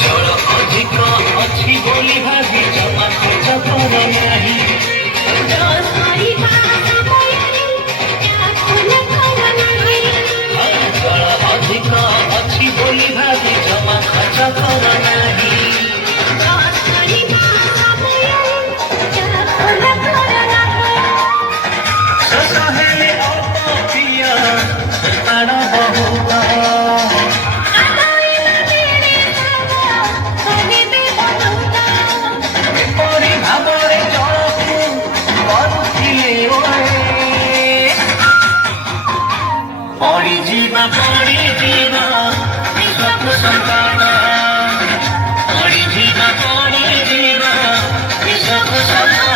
ଜଳ ଅଧିକ ଅଛି ବୋଲି ଭାବି ଜମା ଖର୍ଚ୍ଚ କର ନାହିଁ। ଜଳ ଅଧିକ ଅଛି ବୋଲି ଭାବି ଜମା ଖର୍ଚ୍ଚ କର ନାହିଁ। ଶେଷ ହେଲେ ଅଳ୍ପ ପ୍ରିୟ ପ୍ରାଣ ବହୁତ। ଏପରି ଭାବରେ ଜଳକୁ କରୁଥିଲେ ପଡ଼ିଯିବା ବିଶ୍ୱକୁ ସନ୍ତାନ। ପଡ଼ିଯିବା ବିଶ୍ୱକୁ ସନ୍ତାନ।